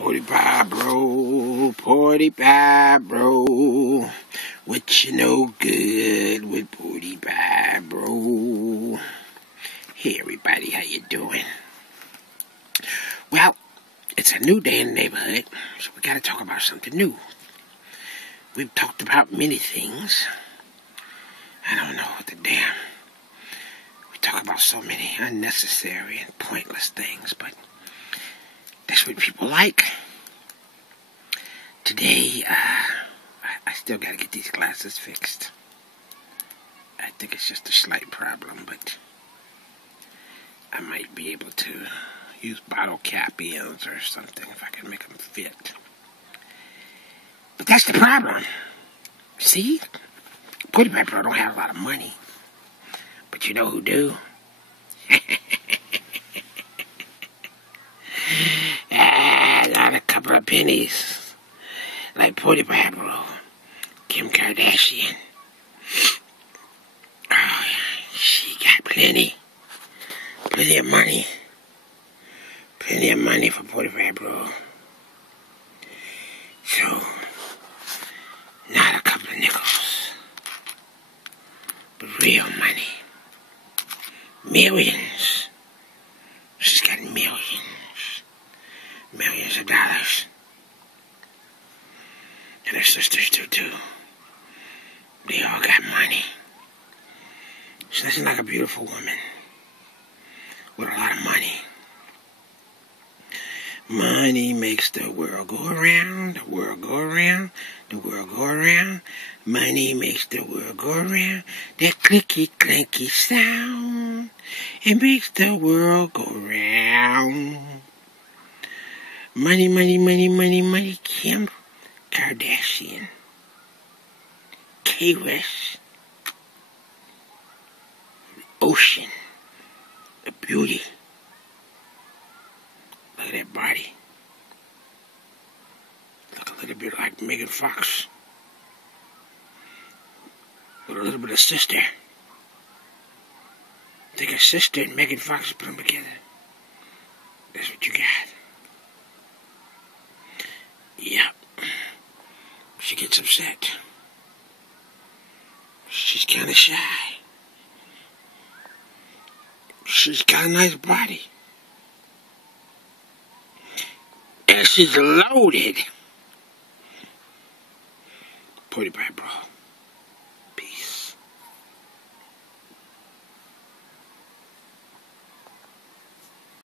Porty pie, bro. What you know good with Porty pie, bro? Hey, everybody, how you doing? Well, it's a new day in the neighborhood, so we gotta talk about something new. We've talked about many things. I don't know what the damn. We talk about so many unnecessary and pointless things, but that's what people like. Today, I still gotta get these glasses fixed. I think it's just a slight problem, but I might be able to use bottle cap ends or something if I can make them fit. But that's the problem. See? Porty Pie Bro don't have a lot of money. But you know who do? Not a couple of pennies. Like Porty Pie Bro. Kim Kardashian. Oh, she got plenty. Plenty of money. Plenty of money for Porty Pie Bro. So, not a couple of nickels. But real money. Millions. She's got millions. Millions of dollars. And her sisters do too. They all got money. She looks like a beautiful woman. With a lot of money. Money makes the world go around, the world go around, the world go around. Money makes the world go around. That clicky clanky sound. It makes the world go round. Money, money, money, money, money. Kim Kardashian. K-West. Ocean. A beauty. Look at that body. Look a little bit like Megan Fox. With a little bit of sister. Take a sister and Megan Fox and put them together. That's what you got. Yep. She gets upset. She's kind of shy. She's got a nice body. And she's loaded. Porty Pie Bro.